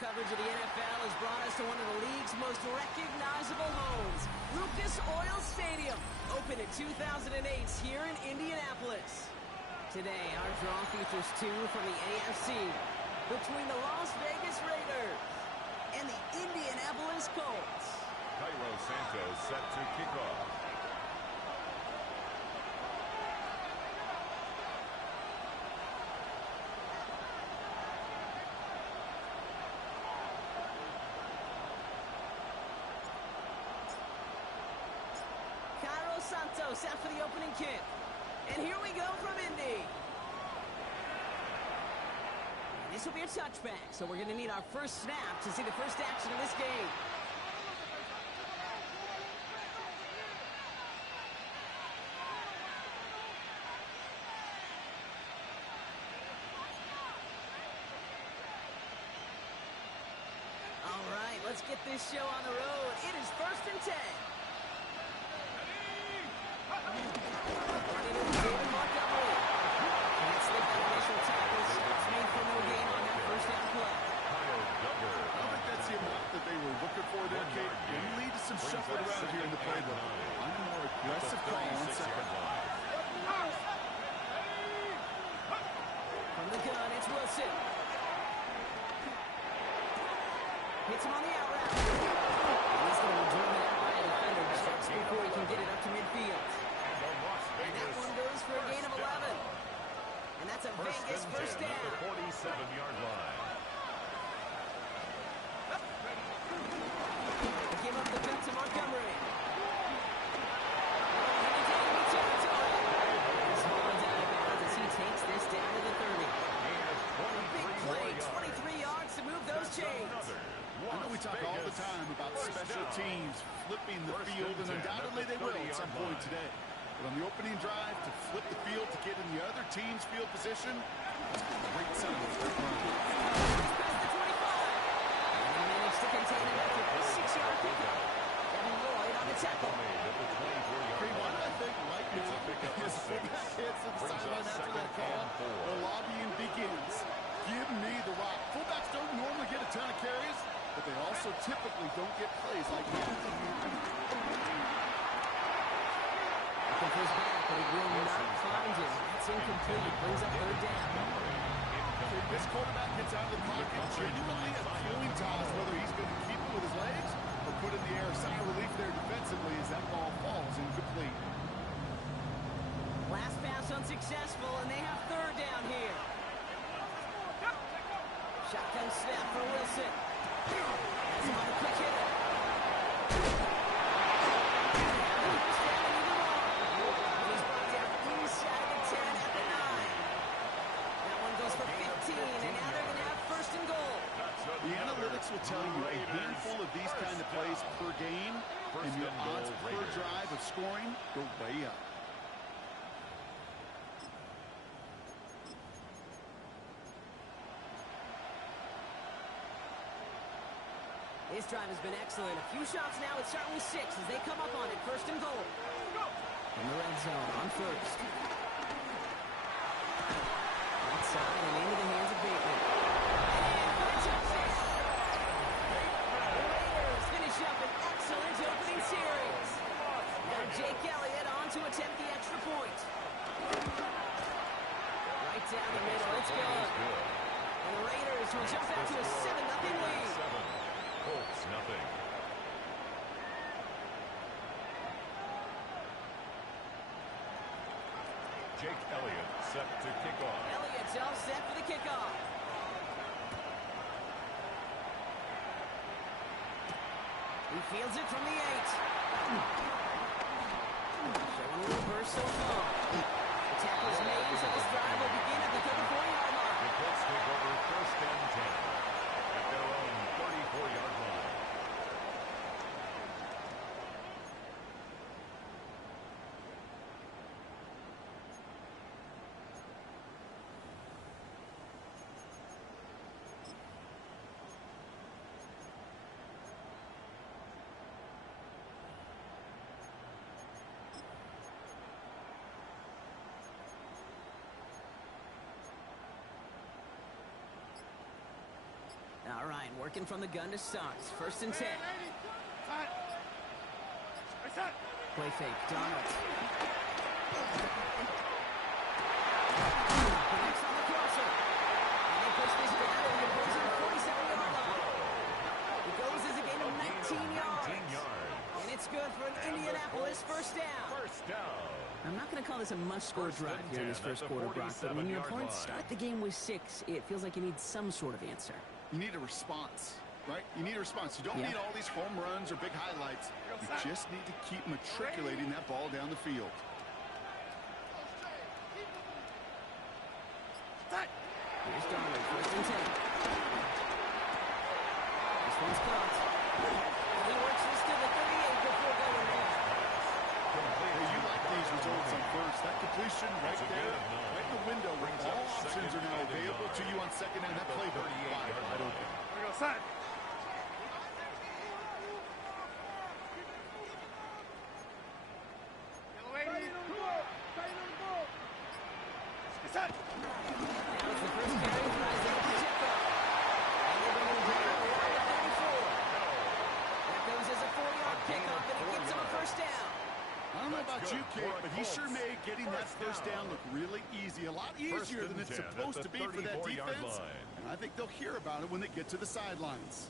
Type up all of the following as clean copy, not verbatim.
coverage of the NFL has brought us to one of the league's most recognizable homes, Lucas Oil Stadium, opened in 2008 here in Indianapolis. Today, our draw features two from the AFC between the Las Vegas Raiders and the Indianapolis Colts. Cairo Santos set to kick off. Santos set for the opening kick. And here we go from Indy. And this will be a touchback, so we're going to need our first snap to see the first action of this game. All right, let's get this show on the road. It is 1st and 10. Shuffle around here in the playbook. I'm a more aggressive call on second. From the gun, it's Wilson. Hits him on the out route. He's going to be driven out by a defender just before he can get it up to midfield. And that one goes for a gain of 11. And that's a Vegas first down. 47-yard line. Give up the gun to Montgomery. He takes this down to the 30. Big play, 23 yards to move those chains. I know we talk all the time about special teams flipping the field, and undoubtedly they will at some point today. But on the opening drive, to flip the field to get in the other team's field position, it's a great sign for the run. To contain it after a 6-yard pickup. Devin Lloyd on the tackle. Why do I think right now his fullback hits the sideline after that call? The lobbying begins. Give me the rock. Fullbacks don't normally get a ton of carries, but they also typically don't get plays like that. Looking for his back, but he will not find him. That's incomplete. Brings up 3rd down. This quarterback gets out of the pocket genuinely a coin toss, whether he's going to keep it with his legs or put in the air. Sigh of relief there defensively as that ball falls incomplete. Last pass unsuccessful, and they have 3rd down here. Shotgun snap for Wilson. That's him on the quick hitter. He's brought down inside the 10 at the 9. That one goes for 15, and now they're going to have 1st and goal. The analytics will tell you a handful of these kind of plays per game, and your odds per drive of scoring go way up. This drive has been excellent. A few shots now. It's starting with 6 as they come up on it. 1st and goal. In the red zone on 1st. Outside and into the hands of Bateman. And for a touchdown. The Raiders finish up an excellent opening series. Now Jake Elliott on to attempt the extra point. Right down the middle. It's good. And the Raiders will jump out to a 7-0 lead. Colts, nothing. Jake Elliott set to kick off. Elliott's all set for the kickoff. He fields it from the 8. Showing a reverse so far. The tackle is made, so this drive will begin at the 34-yard mark. The Colts take over 1st and 10 at their own 34-yard line. Working from the gun to start. First and 10. Play fake. Donald. Connects on the crosser. And they push this down to the opposing 47-yard line. It goes as a gain of 19 yards. And it's good for an Indianapolis first down. I'm not going to call this a must-score drive here in this first quarter, Brock, but when your opponents start the game with 6, it feels like you need some sort of answer. You need a response, right? You need a response. You don't need all these home runs or big highlights. You just need to keep matriculating that ball down the field. Here's Donald, first and 10. This one's caught. He works this to the 38 before going there. Hey, you like these results on first. That completion right there, right in the window, where all options are now available to you on second and that playbook wide open. But he sure made getting that first down look really easy. A lot easier than it's supposed to be for that defense. And I think they'll hear about it when they get to the sidelines.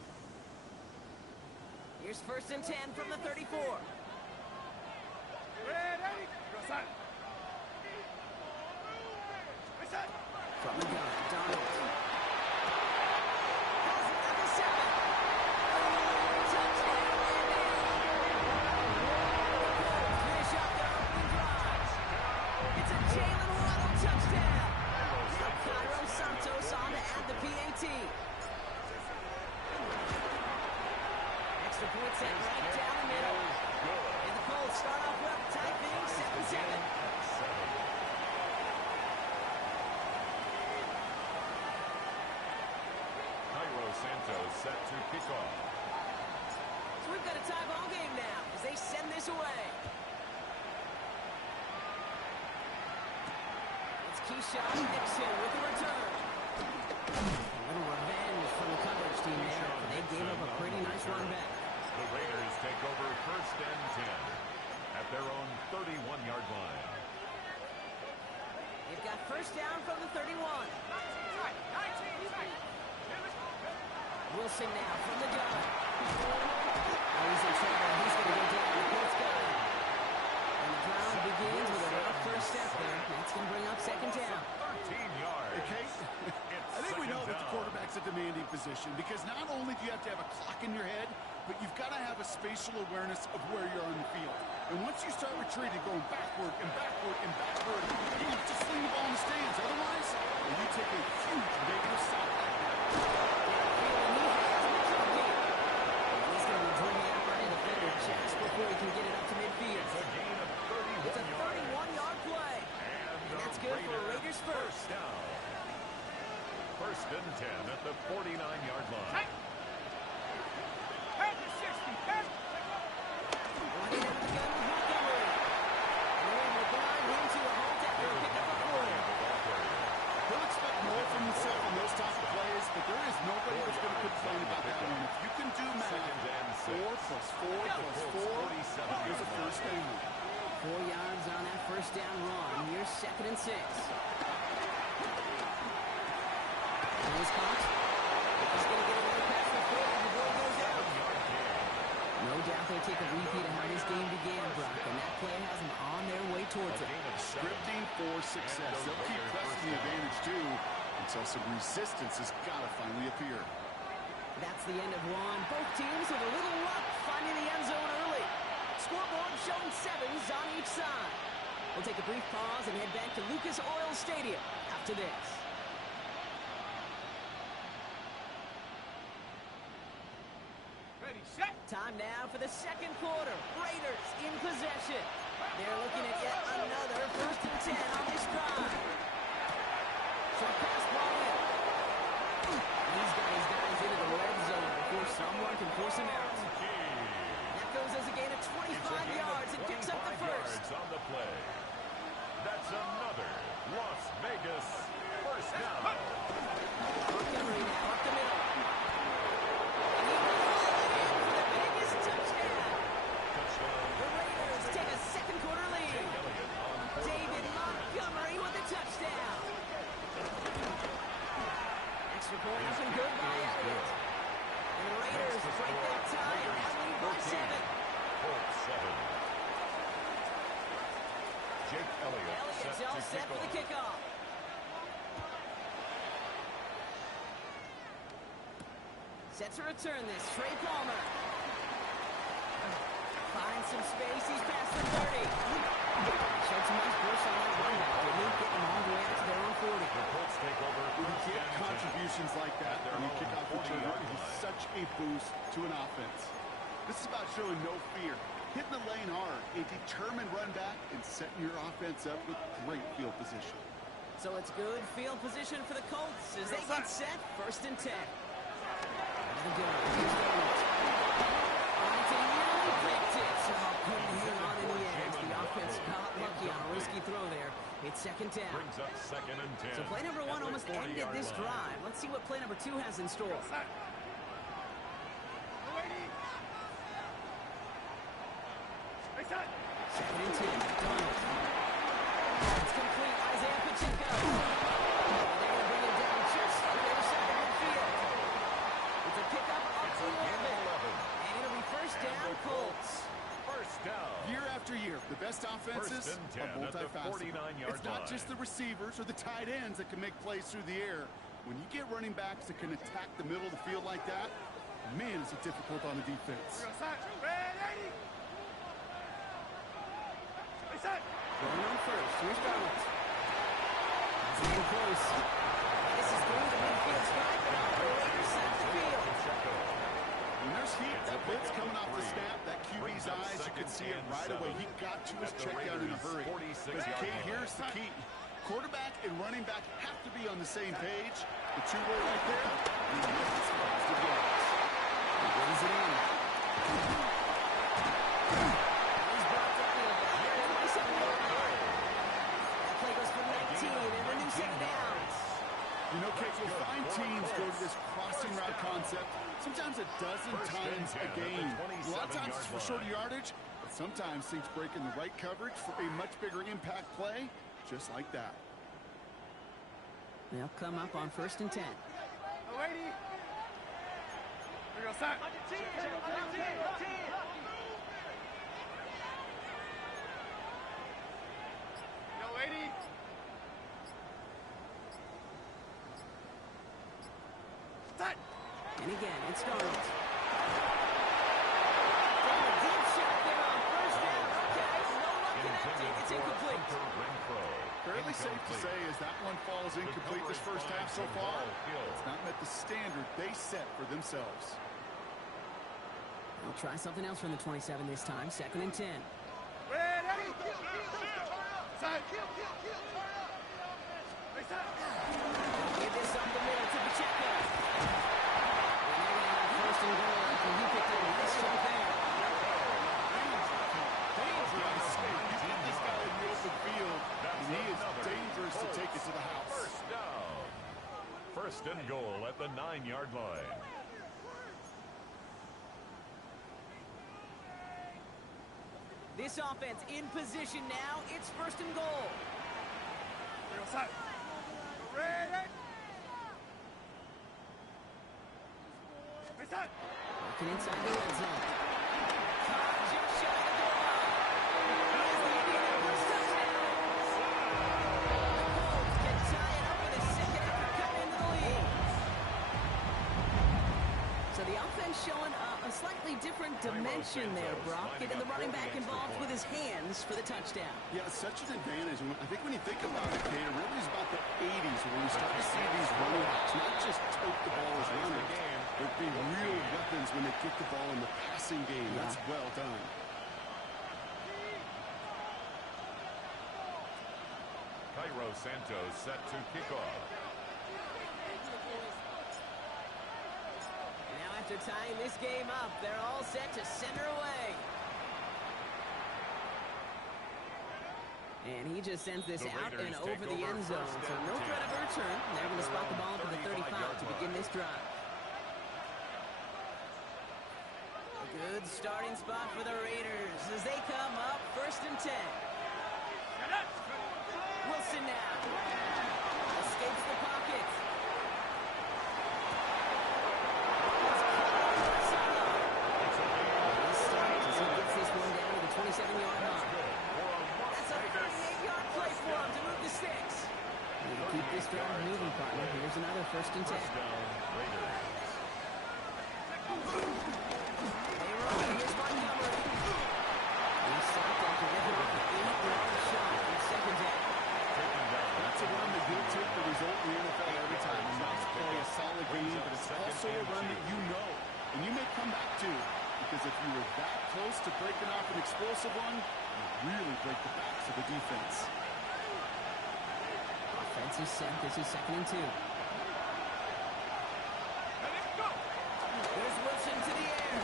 Here's first and 10 from the 34. From the gun, Donald. Has it at the 7. Extra point set right down the middle. And the Colts start off well, tie things 7-7. Santos set to kick off. So we've got a tie ball game now as they send this away. It's Keyshawn Nixon with the return. A little revenge from the coverage team there. They gave up a pretty nice run back. The Raiders take over first and 10 at their own 31-yard line. They've got first down from the 31. Wilson now from the gun. Oh, he's in trouble. He's going to go down. The Colts got him. And the drive begins with a rough first step there. That's going to bring up second down. 13 yards. Okay. I think we know that the quarterback's a demanding position because not only do you have to have a clock in your head, but you've got to have a spatial awareness of where you're on the field. And once you start retreating, going backward and backward and backward, you have to sling the ball in the stands. Otherwise, you take a huge negative stop like that. Just before he can get it up to midfield. It's a 31-yard play. And that's good for Raiders first. Down. First and 10 at the 49-yard line. Running up the gun with Montgomery. And they're able to grind him to a halt after a pick up a 4. He'll expect more from himself in those types of plays, but there is nobody that's going to complain about that one. If you can do math, 4 plus 4 plus 4 is a first down. 4 yards on that first down run. Here's second and 6. He's caught. He's going to get another pass for 4 before he goes out. No doubt they'll take a repeat of how this game began, Brock, and that play has them on their way towards it. Scripting for success. They'll keep pressing the advantage, too, until some resistance has got to finally appear. That's the end of one. Both teams with a little luck finding the end zone early. Scoreboard showing 7s on each side. We'll take a brief pause and head back to Lucas Oil Stadium after this. Ready, set. Time now for the second quarter. Raiders in possession. They're looking at yet another first and 10 on this drive. Short pass ball in. He's got his guys into the red zone before someone can force him out. That goes as a gain of 25 yards and picks up the first. On the play. That's another Las Vegas first down. Montgomery now up the middle. set for the kickoff. Set to return this. Trey Palmer. Finds some space. He's past the 30. Showed some nice burst on that run back. They didn't get them all the way out to their own 40. The Colts take over. When you get contributions like that on your kickoff return, it is such a boost to an offense. This is about showing no fear, hitting the lane hard, a determined run back, and setting your offense up with great field position. So it's good field position for the Colts as they get set. 1st and 10. There we go. Here's Donald. He nearly picked it. So couldn't hang on in the end. The offense got lucky on a risky throw there. It's 2nd down. Brings up 2nd and 10. So play number 1 almost ended this drive. Let's see what play number 2 has in store. 2nd and 10. Donald. It's complete. Isaiah Pacheco. And they're going to bring it down just on the other side of midfield. It's a pickup up to 11. And it'll be 1st down, Colts. 1st down. Year after year, the best offenses are multifaceted. It's not just the receivers or the tight ends that can make plays through the air. When you get running backs that can attack the middle of the field like that, man, is it difficult on the defense. Going on first. Here's Donald. He's getting close. This is through the midfield stripe and off the later side of the field. When there's heat, that blitz coming off the snap, that QB's eyes, you can see it right away. He got to his check down in a hurry. But Kate, here's the key. Quarterback and running back have to be on the same page. The 2 were right there. He misses positive yards. He brings it in. He's brought down to the 27-yard line. That play goes for 19 and a new set of downs. You know, Kate, you'll find teams go to this crossing route concept sometimes a dozen times a game. A lot of times it's for shorter yardage, but sometimes things break in the right coverage for a much bigger impact play, just like that. They'll come up on 1st and 10. And again, it's Donald. From a deep shot there on 1st down. Okay, no luck connecting. It's incomplete. Fairly safe to say as that one falls incomplete this first half so far. It's not met the standard they set for themselves. They'll try something else from the 27 this time. 2nd and 10. Give this up the middle to Pacheco. And they're going to have 1st and goal after he picked up a nice shot there. You get this guy in the open field, and he is dangerous to take it to the house. 1st down. 1st and goal at the 9-yard line. This offense in position now. It's 1st and goal. Working inside the red zone. Just shy of the goal line. Here's the Indianapolis touchdown. The Colts can tie it up with a 2nd effort coming into the league. So the offense showing a slightly different dimension there, Brock. Getting the running back involved with his hands for the touchdown. Yeah, it's such an advantage. I think when you think about it, Kate, it really is about the 80s when we start to see these running backs not just tote the ball as runners, but be real weapons when they get the ball in the passing game. That's well done. Cairo Santos set to kick off. Now after tying this game up, they're all set to center away. And he just sends this out and over the end zone. So no threat of a return. They're going to spot the ball up at the 35 to begin this drive. A good starting spot for the Raiders as they come up 1st and 10. Wilson now. Escapes the pocket. He's starting as he gets this one down to the 27-yard line. That's a 38-yard play for him to move the sticks Keep this drive moving, partner. Here's another 1st and 10. First down, Raiders. They roll. Here's Montgomery. He's stopped after getting off an 8-yard shot on 2nd down. That's a run that will take the result in the NFL every time. A nice play, a solid game, but it's also a run that you know and you may come back to, because if you were that close to breaking off an explosive one, you really break the backs of the defense. Offense is set. This is 2nd and 2. There's Wilson to the air.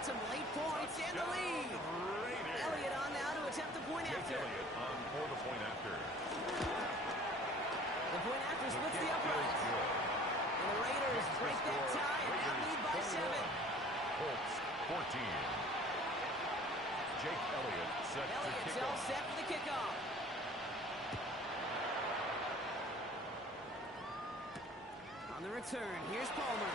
Some late points and the lead. Elliott on now to attempt the point after. Elliott on for the point after. The point after splits the upright. And the Raiders break that tie and now lead by 7. Colts 14. Jake Elliott set to Elliott's kick all off. set for the kickoff. On the return, here's Palmer.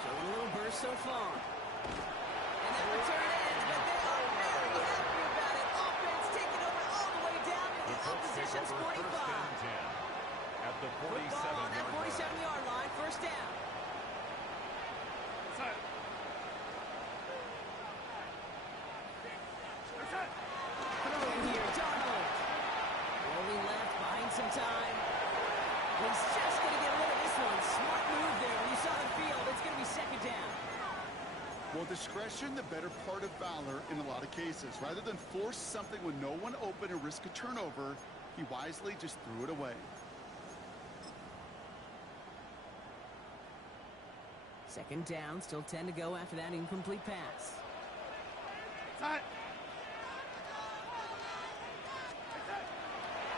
Showing a little burst so far. And that return ends, but they are very happy about it. Offense taking over all the way down to the opposition's 45. At the Football on that 47-yard line, 1st down. Throwing here, Darnold. Rolling left, buying some time. He's just going to get rid of this one. Smart move there. When you saw the field, it's going to be 2nd down. Well, discretion, the better part of valor in a lot of cases. Rather than force something with no one open and risk a turnover, he wisely just threw it away. 2nd down, still 10 to go after that incomplete pass.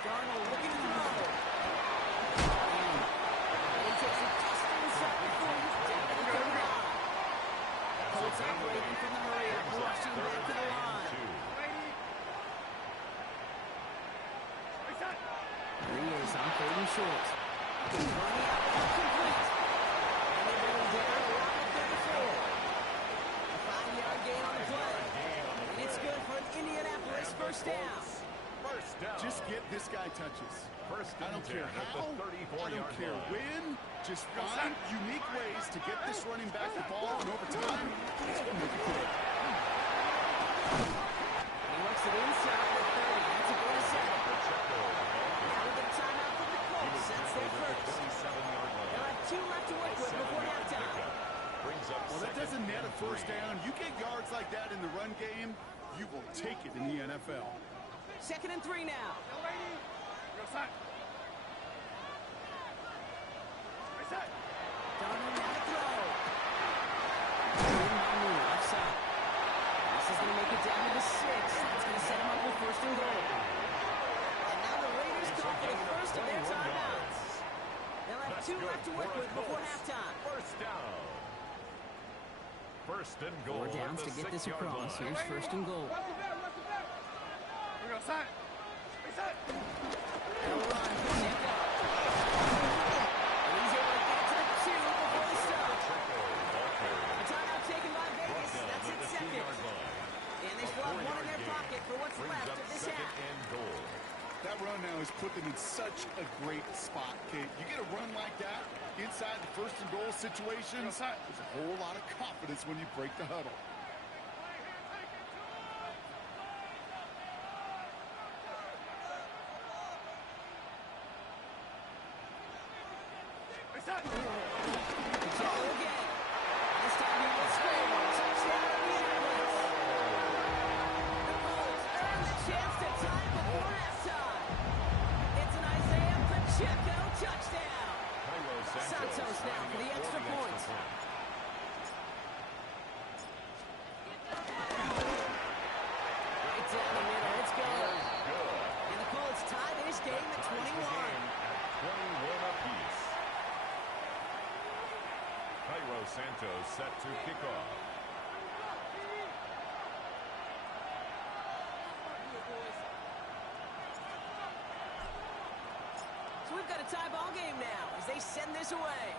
Darnold looking to throw. And he takes it just inside the 40, down to the 39. Colts operating from the hurry up, rushing back to the line. Here he is on 3rd and short. Running out, complete. And they bring him down around the 34. A 5-yard gain on the play. And it's good for an Indianapolis 1st down. Just get this guy touches. I don't care how, I don't care when. Just find unique ways to get this running back the ball, and over time, it's going to make it good. He works it inside the 30. That's a good set. Now we get a timeout from the Colts. That's their first. They'll have 2 left to work with before halftime. Well, that doesn't net a 1st down. You get yards like that in the run game, you will take it in the NFL. 2nd and 3 now. Darnold now to throw. Offside. This is going to make it down to the 6. That's going to set him up with 1st and goal. And now the Raiders call for the first of their timeouts. They'll have 2 left to work with before halftime. 1st down. 1st and goal. 4 downs to get this across. Here's 1st and goal. They'll run. Pacheco. And he's able to get it to the 2 before the stop. A timeout taken by Vegas. That's its 2nd. And they still have 1 in their pocket for what's left of this half. That run now has put them in such a great spot, Kate. You get a run like that inside the 1st and goal situations, there's a whole lot of confidence when you break the huddle. Pacheco again. This time he will score. Touchdown Indianapolis. The Colts earn the chance to tie before halftime. It's an Isaiah Pacheco touchdown. Santos now for the extra point. Right down the middle. It's good. And the Colts tie this game at 21. 21 apiece. Cairo Santos set to kick off. So we've got a tie ball game now as they send this away.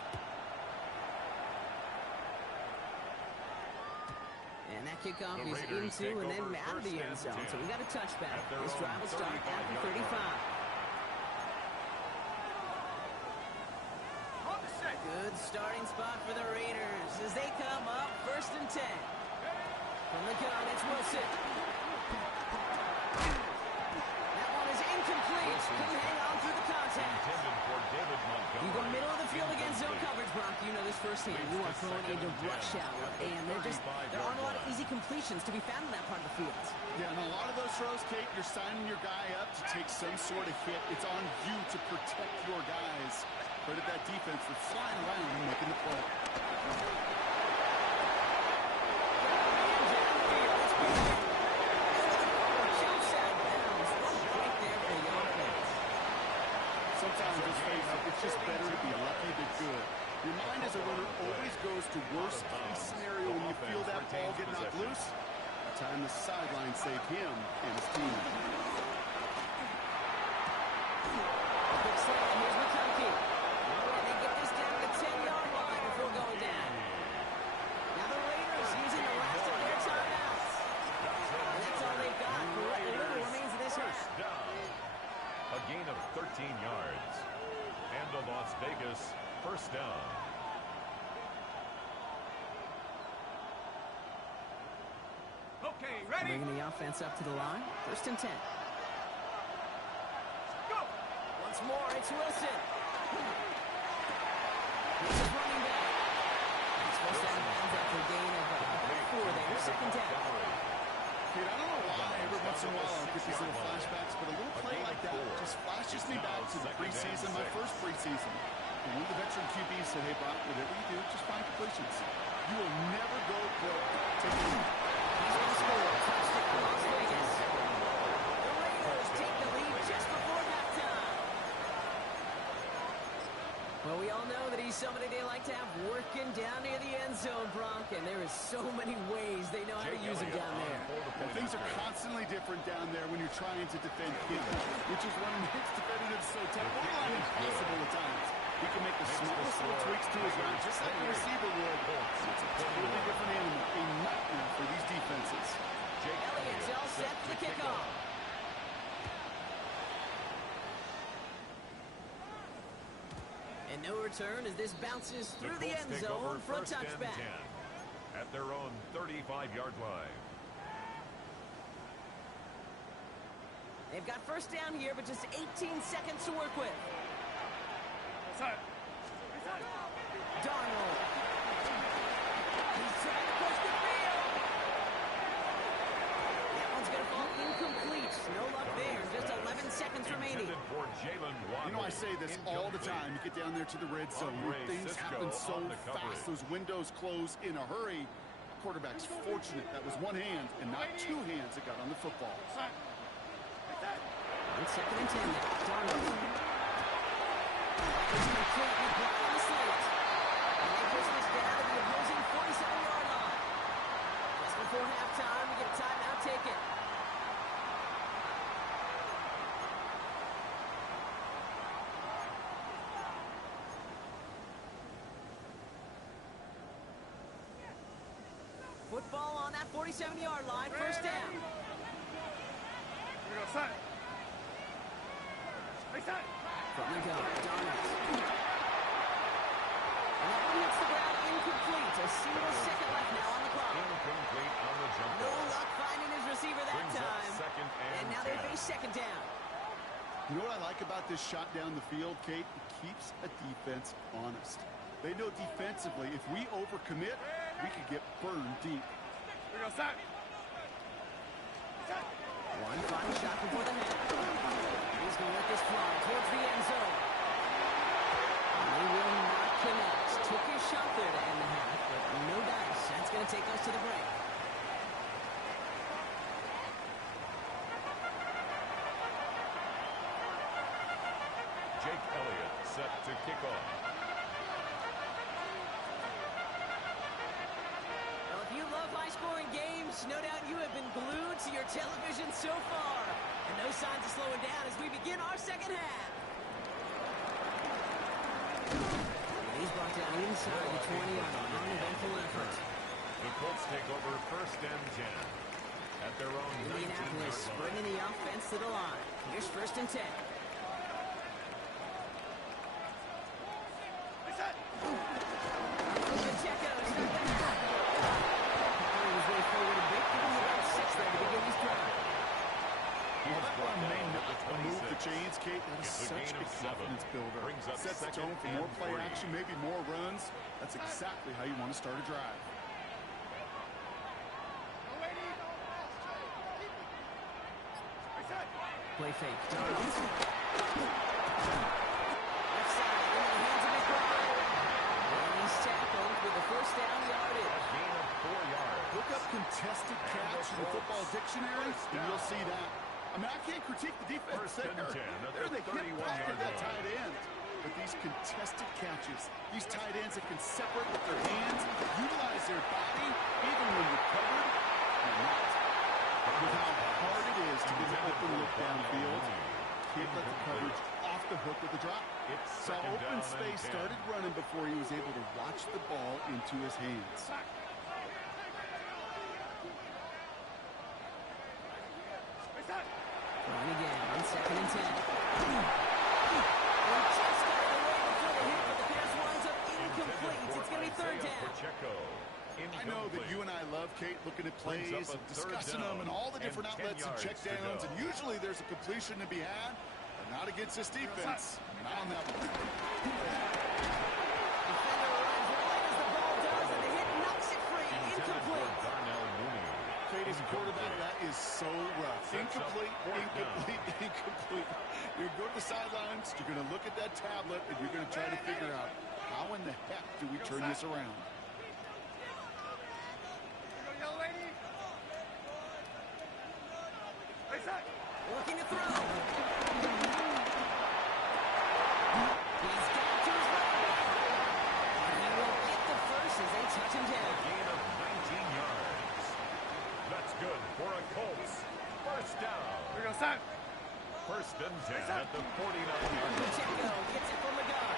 And that kickoff is into and then out of the end zone. So we got a touchback. This drive will start at the 35. Good starting spot for the Raiders as they come up 1st and 10. From the gun, it's Wilson. That one is incomplete. Couldn't hang on through the contact. You go middle of the field against zone coverage, Brock. You know this firsthand. You are throwing into rush hour, and there aren't a lot of easy completions to be found in that part of the field. Yeah, and a lot of those throws, Kate, you're signing your guy up to take some sort of hit. It's on you to protect your guys. Credit that defense for flying around and making the play. Sometimes it's just better to be lucky than good. Your mind as a runner always goes to worst case scenario when you feel that ball get knocked loose. The time the sideline saved him and his team. Big slam, here's McConkey. And they get this down to the 10-yard line before going down. Now the Raiders using the last of their timeouts. And that's all they've got for what little remains of this half. A gain of 13 yards. And a Las Vegas 1st down. Okay, ready? Bringing the offense up to the line. 1st and 10. Go! Once more, it's Wilson. This is running back. He's forced out of bounds after a gain of 4 there. 2nd down. Dude, I don't know why every once in a while I'll get these little flashbacks, but a little play like that just flashes me back to the preseason, my first preseason. And one of the veteran QBs said, hey, Brock, whatever you do, just find completions. You will never go broke. Take it easy. He's going to score. Touchdown, Las Vegas. The Raiders take the lead just before halftime. Well, we all know that he's somebody they like to have working down near the end zone, Brock, and there is so many ways they know how to use him down there. Well, things are constantly different down there when you're trying to defend him, which is what makes defending so tough, borderline impossible at times. He can make the smallest little tweaks to his route, just like a receiver would. It's a totally different animal, a nightmare for these defenses. Elliott's all set for the kickoff. And no return as this bounces through the end zone for a touchback. At their own 35-yard line. They've got 1st down here, but just 18 seconds to work with. Darnold. He's trying to push the field. That one's going to fall incomplete. No luck there. Just 11 seconds remaining. You know, I say this all the time. You get down there to the red zone. Things happen so fast. Those windows close in a hurry. Quarterback's fortunate that was one hand and not two hands that got on the football. On 2nd and 10 now. Darnold. It's complete with Brock on the slate. And they push this down to the opposing 47-yard line. Just before halftime, we get a timeout taken. Football on that 47-yard line, 1st down. Here we go, son. Hey, son. From the gun, Darnold. And that one hits the ground incomplete. A single second left now on the clock. Incomplete on the jump. No luck finding his receiver that time. And now they face 2nd down. You know what I like about this shot down the field, Kate? It keeps a defense honest. They know defensively, if we overcommit, we could get burned deep. Here we go, son. One final shot before the half. He's going to let this fly towards the end zone. And they will not connect. Took his shot there to end the half, but no dice. That's going to take us to the break. Jake Elliott set to kick off. Well, if you love high-scoring games, no doubt you have been glued to your television so far. And no signs of slowing down as we begin our 2nd half. And he's brought down inside the 20 on an uneventful effort. The Colts take over 1st and Here's 1st and 10. Pacheco stuck in there. He was way forward a bit. Give him about 6 there to begin this drive. Well, that run may not move the chains, Kate. That is such a confidence builder. Sets the tone for more play action, maybe more runs. That's exactly how you want to start a drive. Play fake. Left side in the hands of McBride. And he's tackled with the 1st down yardage. A gain of 4 yards. Look up contested catch in the football dictionary, and you'll see that. I mean, I can't critique the defense there. There they hit back at that tight end. But these contested catches, these tight ends that can separate with their hands, utilize their body, even when you're covered, you're not. With how hard it is to get an open look downfield, can't let the coverage off the hook with the drop. Saw open space, started running before he was able to watch the ball into his hands. Run again on 2nd and 10. And just got it away before the hit, but the pass winds up incomplete. It's going to be 3rd down. I know that you and I love, Kate, looking at plays and discussing them and all the different outlets and checkdowns, and usually there's a completion to be had, but not against this defense. Not on that one. Defender arrives right as the ball does, and the hit knocks it free. Incomplete. Kate, as a quarterback, that is so rough. Incomplete, incomplete, incomplete. You're going to the sidelines, you're going to look at that tablet, and you're going to try to figure out how in the heck do we turn this around. Looking to throw. He's got to his right. And he will get the 1st as they touch him down. A gain of 19 yards. That's good for a Colts. 1st down. 1st and 10 at the 49-yard line. Pacheco gets it from the gun.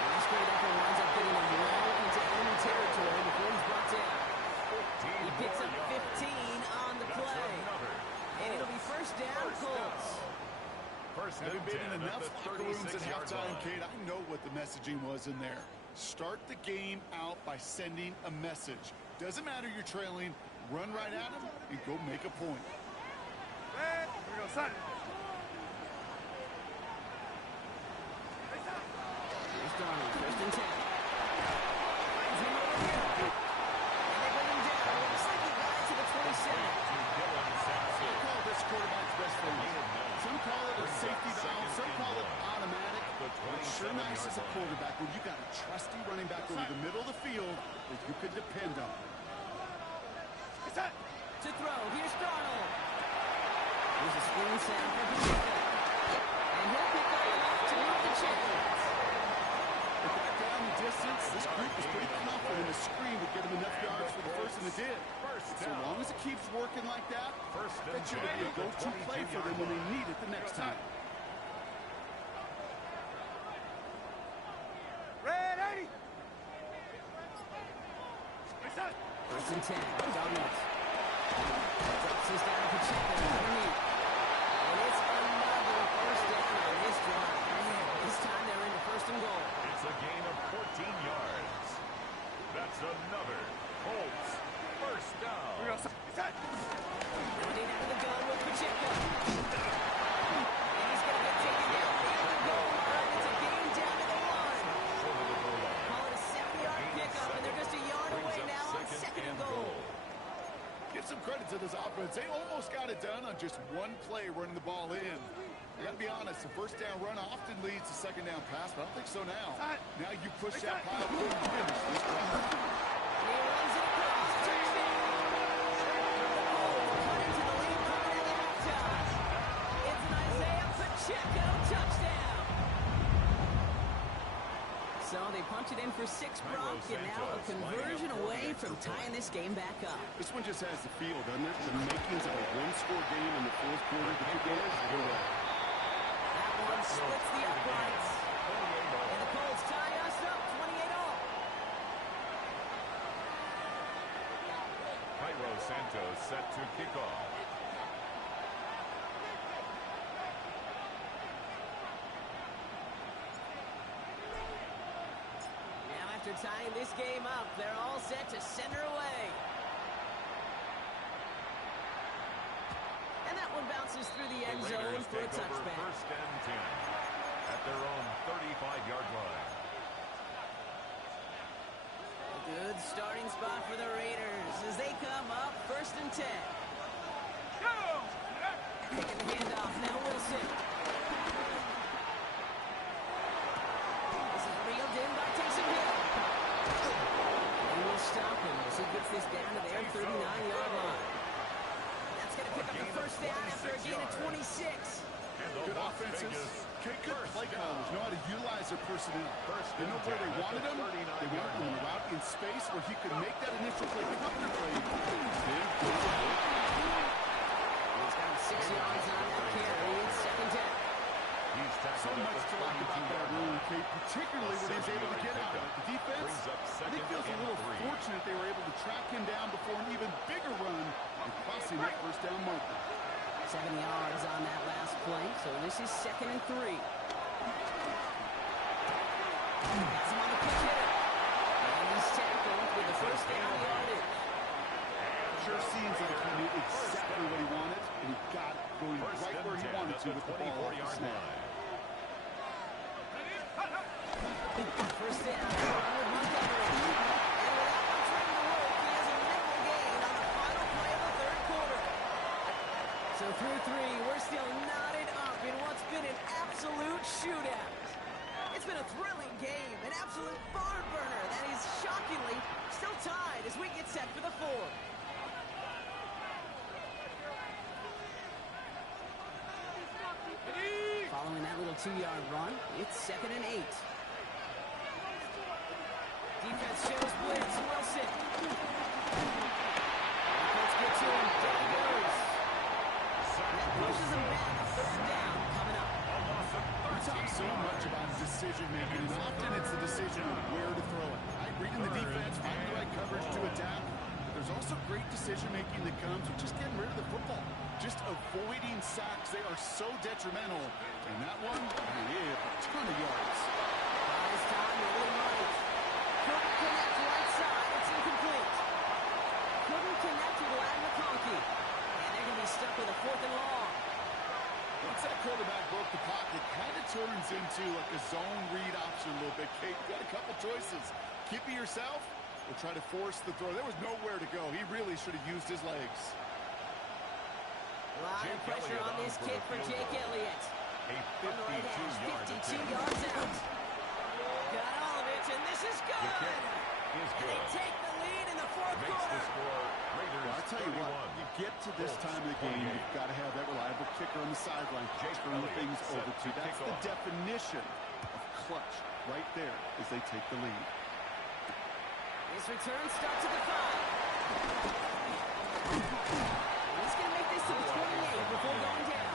And straight up and winds up getting him well into enemy territory before he's brought down. He picks up 15 on the play. And it'll be 1st down, Colts. Having been in enough locker rooms at halftime, Kate, I know what the messaging was in there. Start the game out by sending a message. Doesn't matter you're trailing, run right at them and go make a point. Here we go, son. Here's Donald, 1st and 10. Finds him over here. And they bring him down. Looks like he got it to the 27. I call this quarterback's best friend. Some call it a safety valve, some call it automatic. But it's sure nice as a quarterback when you got a trusty running back over the middle of the field that you can depend on. To throw, here's Donald. There's a screen sound for Pacheco. And he'll pick up enough to move the chains. With that down the distance, this group is pretty confident the screen would get him enough yards for the 1st, and it did. So long as it keeps working like that, that should be a go-to play for them when they need it the next time. Ready? 1st and 10. Donald. Drops this down to Pacheco underneath. And it's another 1st down on this drive. This time they're into 1st and goal. It's a gain of 14 yards. That's another Colts 1st down. Running out of the gun with Pacheco. And he's going to get taken down near the goal line. It's a game down to the 1. Call it a 7-yard pickup, and they're just a yard away now on 2nd and goal. Give some credit to this offense. They almost got it done on just one play running the ball in. I got to be honest, the 1st down run often leads to 2nd down pass, but I don't think so now. Now you push that pile and finish this drive. And he runs it across. Touchdown! The Colts cut into the lead coming into halftime. It's an Isaiah Pacheco touchdown. So they punch it in for 6, Brock, and now a conversion away from tying this game back up. This one just has the feel, doesn't it? The makings of a one-score game in the 4th quarter. The kick goal either way. That one splits the uprights. And the Colts tie us up 28-all. Cairo Santos set to kick off. after tying this game up. They're all set to center away. And that one bounces through the end zone for a touchback. First and 10 at their own 35-yard line. A good starting spot for the Raiders as they come up first and 10. Taking the handoff, now Wilson. This is reeled in by Taysom Hill. And we'll stop him as he gets this down to their 39-yard line. That's going to pick up the first down after a gain of 26. Good offenses. Good play callers know how to utilize their personnel. They know where they wanted them. They wanted them out in space where he could make that initial play. Pick up their play. He's got 6 yards on that carry. It's second down. So much to like about that run, Kate, particularly when he's able to get out of it. The defense, I think, feels a little fortunate they were able to track him down before an even bigger run and crossing that first down marker. 7 yards on that last play, so this is second and 3. That's him on the pitch hitter. And he's tackled with the first down yardage. Sure seems like he knew exactly what he wanted, and he got it going right where he wanted to with the ball off the snap. First down, with Montgomery. And without much room to work, he has a minimal gain on the final play of the third quarter. So through 3, we're still knotted up in what's been an absolute shootout. It's been a thrilling game, an absolute barn burner that is shockingly still tied as we get set for the fourth. Following that little 2-yard run, it's second and 8. Defense shows blitz, Wilson. Let's get to him. Down he goes. And that pushes him back. Third down coming up. We talk so much about decision-making, and often it's the decision of where to throw it. Right? Reading the defense, finding the right coverage to adapt. But there's also great decision-making that comes with just getting rid of the football. Just avoiding sacks. They are so detrimental. And that one, a ton of yards. This time, rolling right. Couldn't connect right side. It's incomplete. Couldn't connect with Latin McConkey. And they're going to be stuck with a 4th and long. Once that quarterback broke the pocket, it kind of turns into like a zone read option a little bit. Kate, you got a couple choices. Keep it yourself or try to force the throw. There was nowhere to go. He really should have used his legs. A lot of pressure on this kick for Jake Elliott. From the right hash, 52 yards out. Got all of it, and this is good. And they take the lead in the fourth quarter. Well, I tell you what, you get to this time of the game, you've got to have that reliable kicker on the sideline to turn things over to. That's the definition of clutch right there as they take the lead. This return starts at the 5. He's going to make this to the 28 before going down.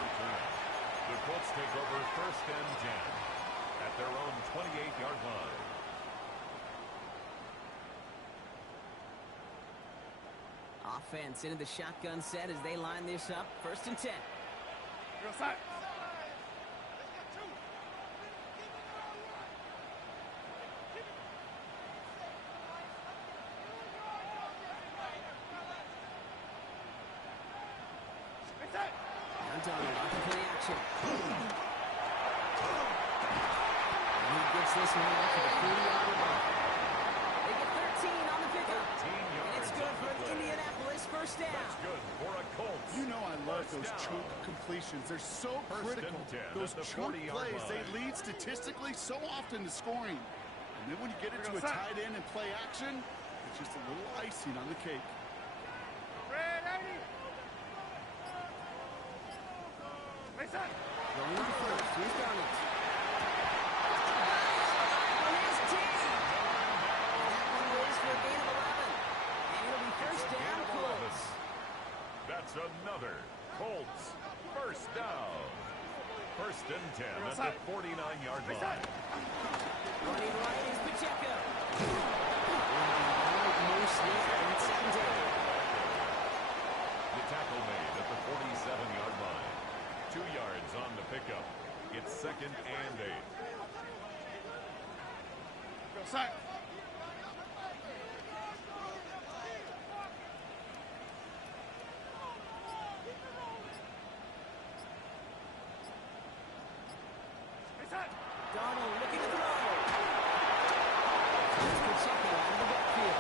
The Colts take over first and 10 at their own 28-yard line. Offense into the shotgun set as they line this up. First and 10. Donald looking for the action. And he gets this one out to the 40-yard line. They get 13 on the pickup. And it's good for Indianapolis first down. That's good for a Colts. You know I love those chunk completions. They're so critical. Those chunk plays, they lead statistically so often to scoring. And then when you get into a tight end and play action, it's just a little icing on the cake. Going on first, here's Donald. On his team. And that one goes for a gain of 11. And it'll be first down, Colts. That's another Colts first down. First and 10 at the 49-yard line. Running right is Pacheco. No snap, and it's second down. The tackle made at the 47-yard line. 2 yards on the pickup. It's second and 8. check it out of the backfield.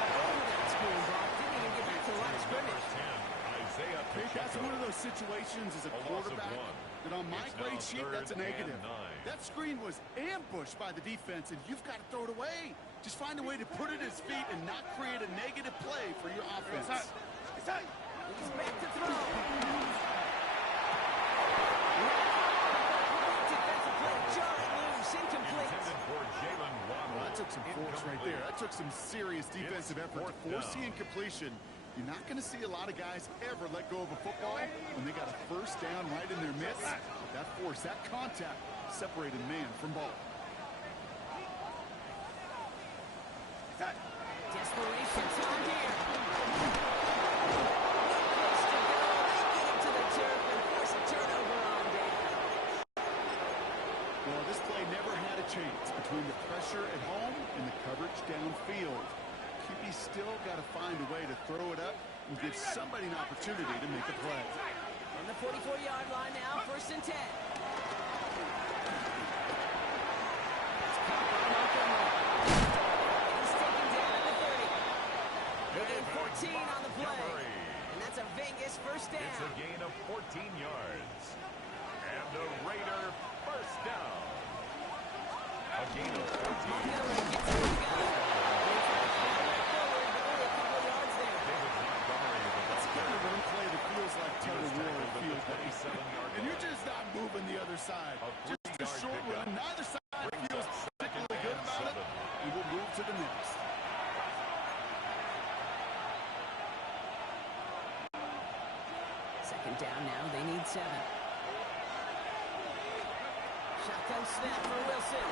Now over that screen block. Didn't even get back to the line of scrimmage. That's one of those situations as a quarterback that on my grade sheet, that's a negative. That screen was ambushed by the defense, and you've got to throw it away. Just find a way to put it at his feet and not create a negative play for your offense. He's back to throw. Defensive play, jarring loose, incomplete. Well, that took some force right there. That took some serious defensive effort to force the incompletion. You're not going to see a lot of guys ever let go of a football when they got a first down right in their midst. That force, that contact, separated man from ball. Desperation time here. Place to go. They get him to the turf and force a turnover on down. Well, this play never had a chance between the pressure at home and the coverage downfield. QB still got to find a way to throw it up and give somebody an opportunity to make a play. On the 44-yard line now, 1st and 10. It's caught by Malcolm Moore. He's taken down at the 30. They gain 14 on the play. And that's a Vegas first down. It's a gain of 14 yards. And the Raider first down. A gain of 14. Montgomery gets it to go. And you're just not moving the other side. Just a short run. Neither side feels particularly good about it. And we'll move to the next. Second down now. They need 7. Shotgun snap for Wilson.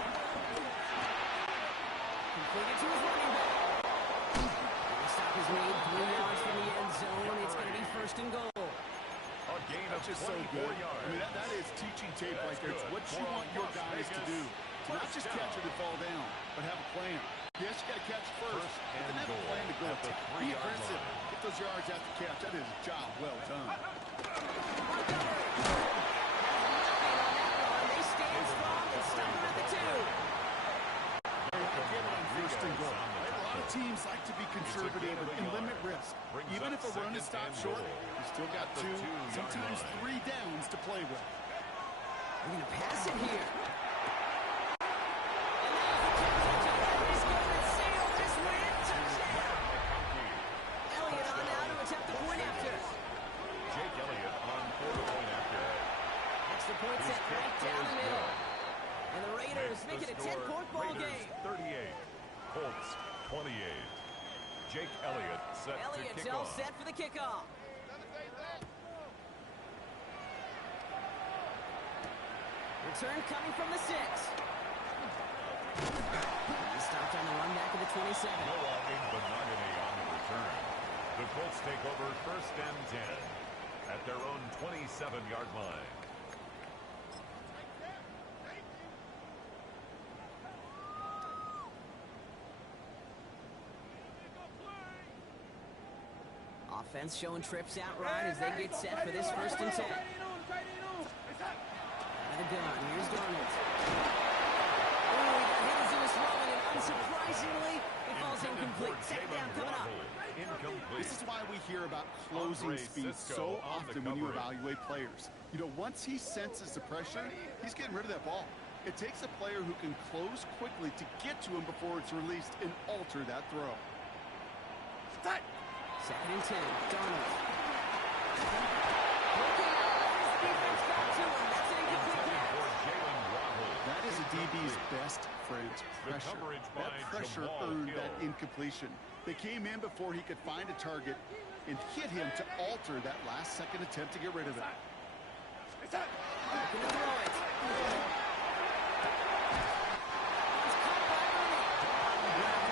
Completed to his running back. The stop is made 3 yards from the end zone. It's going to be 1st and goal. A gain of Just 24 so good. yards. I mean, that is teaching tape right there. It's what you want your guys to do. To not just catch it and fall down, but have a plan. Yes, you got to catch first, but then have a plan to go. Be aggressive. Get those yards after catch. That is a job well done. They stand strong and stop him at the 2. First and goal. Right? A lot of teams like to be conservative and limit risk. Even if a run is stopped short, you still got 2, sometimes 3 downs to play with. We're going to pass it here. And he's going to seal this win. Touchdown. Elliott on now to attempt the point after. Jake Elliott on for the point after. Extra point set right down the middle. And the Raiders make it a 10-point ball game. 38. Colts 28. Jake Elliott set Elliott's to kick all off. set for the kickoff. Return coming from the 6. He stopped on the run back of the 27. Noah Igbenogany on the return. The Colts take over 1st and 10 at their own 27-yard line. Offense showing trips out right as they get set for this 1st and 10. Out of the gun, here's Darnold. Oh, he got hit as he was throwing, and unsurprisingly, it falls incomplete. Second down coming up. This is why we hear about closing speed so often when you evaluate players. You know, once he senses the pressure, he's getting rid of that ball. It takes a player who can close quickly to get to him before it's released and alter that throw. Second and 10, Darnold. Looking up, his defense got to him. That's an incomplete pass. That is a DB's best friend, pressure. That pressure earned that incompletion. They came in before he could find a target and hit him to alter that last-second attempt to get rid of it. Looking to throw it.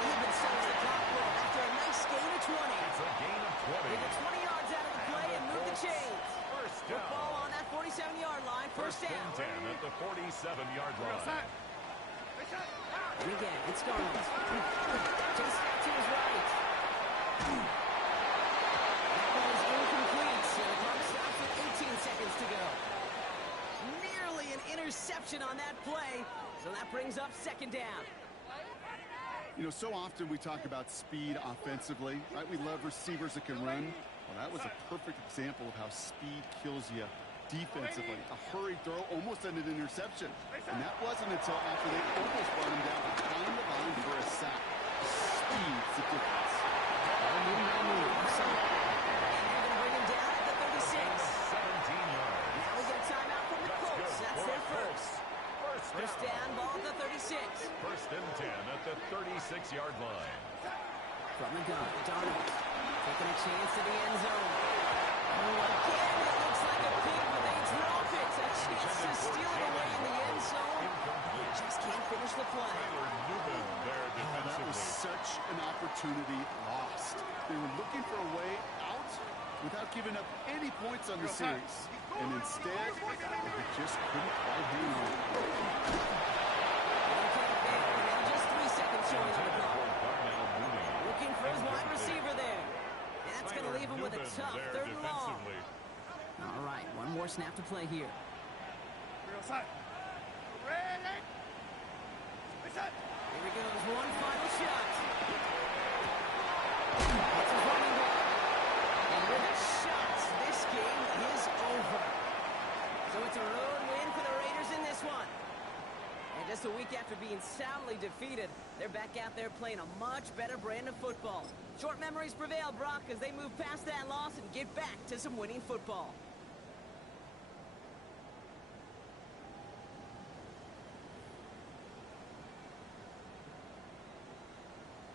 Even stops the clock roll after a nice gain of 20. It's a gain of 20. They get 20 yards out of the play and move the chains. First down. Football on that 47-yard line. First down. and 10 at the 47-yard line. And again, it's Darnold. Just out to his right. That one is incomplete. So the clock stops with 18 seconds to go. Nearly an interception on that play. So that brings up second down. You know, so often we talk about speed offensively, right? We love receivers that can run. Well, that was a perfect example of how speed kills you defensively. A hurried throw almost ended an interception. And that wasn't until after they almost brought him down behind the line for a sack. Speed's the difference. And they're going to bring him down at the 36. 17 yards. Now we get a timeout from the Colts. That's their first. First down, ball at the 36. First and 10 at the 36-yard line. From the gun, Darnold taking a chance to the end zone. Oh, again, it looks like a pick, but they drop it. A chance to steal it away in the end zone. Just can't finish the play. Newman there That was defensively. such an opportunity lost. They were looking for a way out without giving up any points on the series. And instead, they just couldn't quite hang on. Now just 3 seconds showing on the clock. Looking for his wide receiver there. That's going to leave him with a tough third and long. All right, one more snap to play here. Ready? Set. Here he goes, one final shot. That's his running back. And with a shot, this game is over. So it's a road win for the Raiders in this one. And just a week after being soundly defeated, they're back out there playing a much better brand of football. Short memories prevail, Brock, as they move past that loss and get back to some winning football.